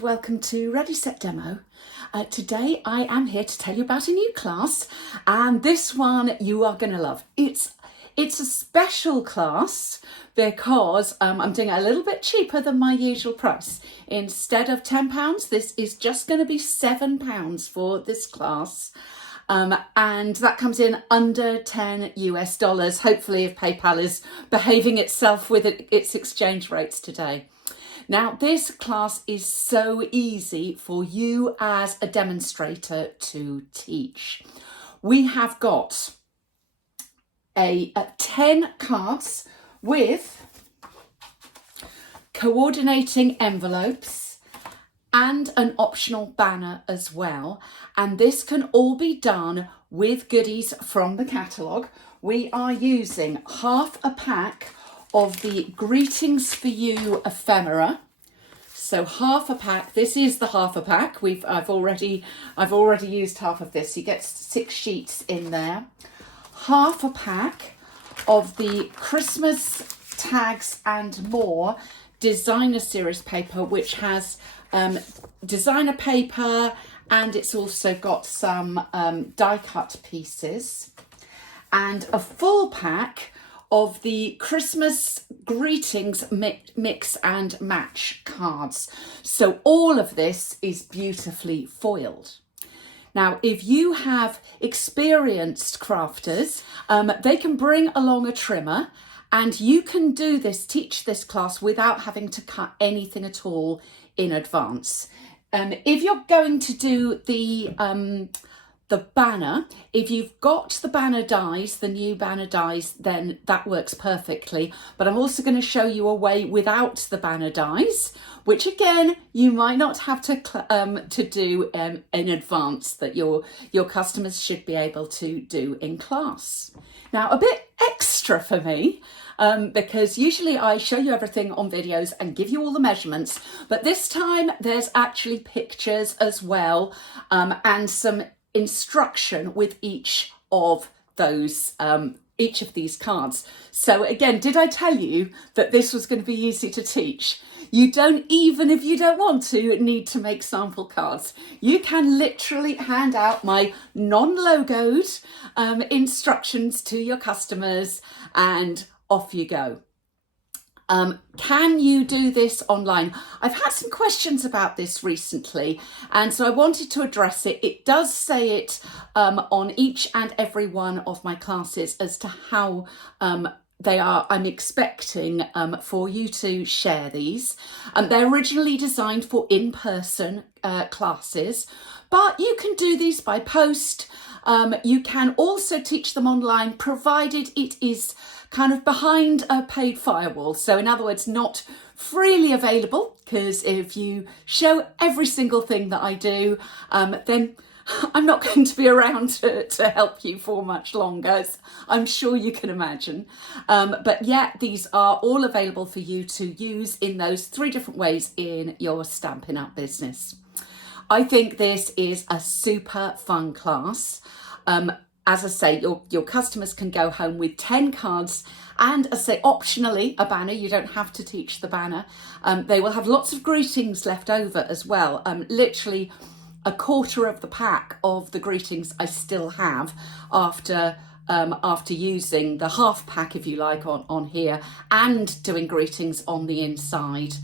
welcome to Ready Set Demo. Today I am here to tell you about a new class, and this one you are going to love. It's a special class because I'm doing it a little bit cheaper than my usual price. Instead of £10, this is just going to be £7 for this class. And that comes in under $10 US, hopefully, if PayPal is behaving itself with its exchange rates today. Now, this class is so easy for you as a demonstrator to teach. We have got 10 cards with coordinating envelopes and an optional banner as well. And this can all be done with goodies from the catalogue. We are using half a pack of the Greetings for You ephemera. So half a pack, this is the half a pack. I've already used half of this. You get 6 sheets in there. Half a pack of the Christmas Tags and More designer series paper, which has designer paper, and it's also got some die cut pieces, and a full pack of the Christmas greetings mix and match cards. So all of this is beautifully foiled. Now, if you have experienced crafters, they can bring along a trimmer, and you can teach this class without having to cut anything at all in advance. If you're going to do the banner, if you've got the banner dies, the new banner dies, then that works perfectly. But I'm also going to show you a way without the banner dies, which again, you might not have to do in advance, that your customers should be able to do in class. Now, a bit extra for me, because usually I show you everything on videos and give you all the measurements, but this time there's actually pictures as well, and some instruction with each of these cards. So again, did I tell you that this was going to be easy to teach? You don't, even if you don't want to, need to make sample cards. You can literally hand out my non-logoed instructions to your customers, and off you go. Can you do this online? I've had some questions about this recently, and so I wanted to address it. It does say it on each and every one of my classes as to how I'm expecting for you to share these. They're originally designed for in-person classes, but you can do these by post. You can also teach them online, provided it is kind of behind a paid firewall. So in other words, not freely available, because if you show every single thing that I do, then I'm not going to be around to help you for much longer, as I'm sure you can imagine. But yeah, these are all available for you to use in those 3 different ways in your Stampin' Up business. I think this is a super fun class. As I say, your customers can go home with 10 cards and, as I say, optionally a banner. You don't have to teach the banner. They will have lots of greetings left over as well. Literally a quarter of the pack of the greetings I still have after using the half pack, if you like, on here, and doing greetings on the inside.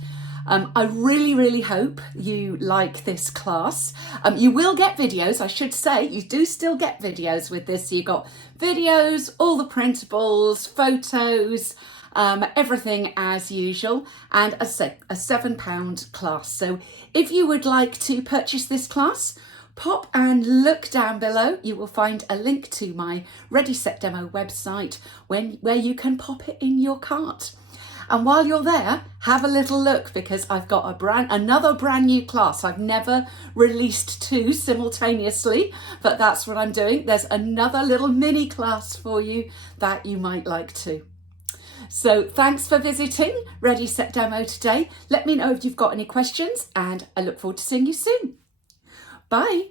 I really, really hope you like this class. You will get videos, I should say. You do still get videos with this. So you've got videos, all the printables, photos, everything as usual. And as I say, a £7 class. So if you would like to purchase this class, pop and look down below. You will find a link to my Ready Set Demo website where you can pop it in your cart. And while you're there, have a little look, because I've got another brand new class. I've never released 2 simultaneously, but that's what I'm doing. There's another little mini class for you that you might like too. So thanks for visiting Ready Set Demo today. Let me know if you've got any questions, and I look forward to seeing you soon. Bye.